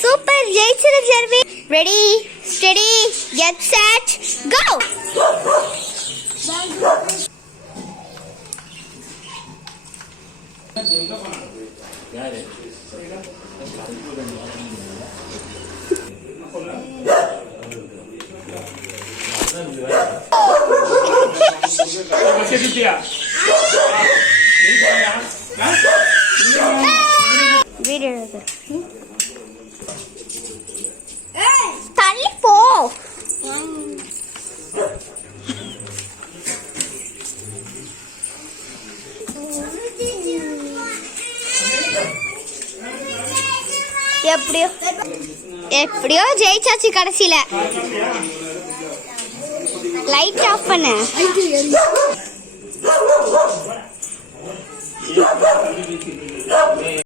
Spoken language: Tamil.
சூப்பர், ஜெயிச்சிரு ஜெர்வி. Ready, steady, get set, go. Video தள்ளி போ. எப்படியோ ஜெயிச்சாச்சு கடைசியில. லைட் ஆஃப் பண்ணு.